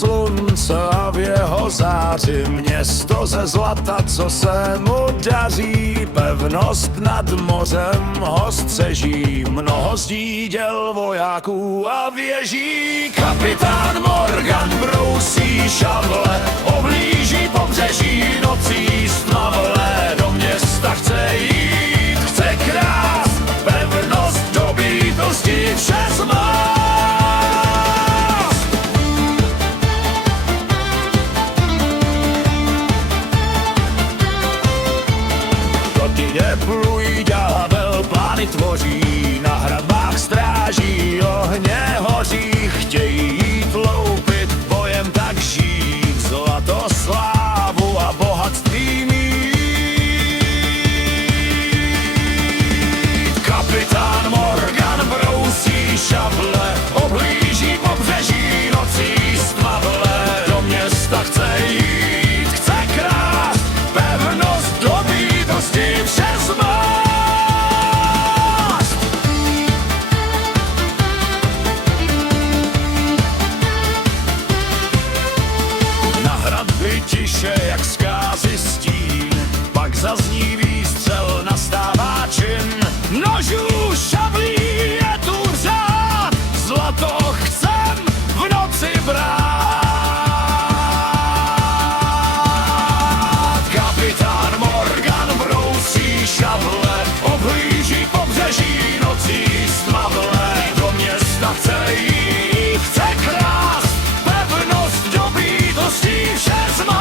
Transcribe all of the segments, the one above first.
slunce a v jeho záři město ze zlata, co se mu daří. Pevnost nad mořem ho střeží, mnoho zdí děl vojáků a věží. Kapitán Morgan brousí šavle, oblíží pobřeží nocí stmavlé. Do města chce jít, chce krást, pevnost dobitosti přes mást. Plují ďábel, plány tvoří, na hradbách stráží, ohně hoří. Chtějí jít loupit, bojem tak žít, zlato, slávu a bohatství mít. Kapitán Morgan brousí šavle, oblíží pobřeží nocí stmavlé. Do města chce jít, chce krást, pevnost dobitosti přes mást. Na hradby tiše jak zkázy stín, pak zazní výstřel, nastává čin. Nožů, šablí je tu řád, zlato chcem v noci brát. Kapitán Morgan brousí šavle, oblíží pobřeží nocí stmavlé. Do města chce jít, chce krást, pevnost dobitosti přes mást.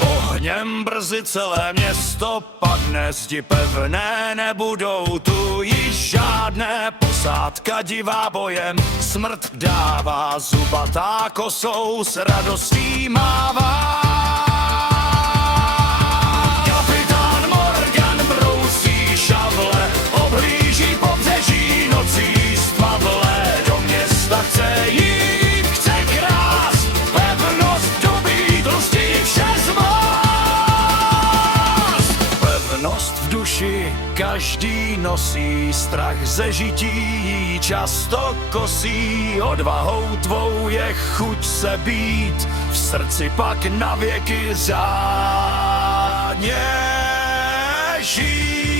Ohněm brzy celé město padne, zdi pevné nebudou tu již žádné. Posádka divá bojem, smrt dává, zubatá kosou s radostí mává. Kapitán Morgan brousí šavle, oblíží pobřeží nocí stmavlé. Do města chce jít, chce krást, pevnost dobitosti přes mást. Pevnost v duši každý nosí, strach ze žití často kosí. Odvahou tvou je chuť se být, v srdci pak navěky řádně žít.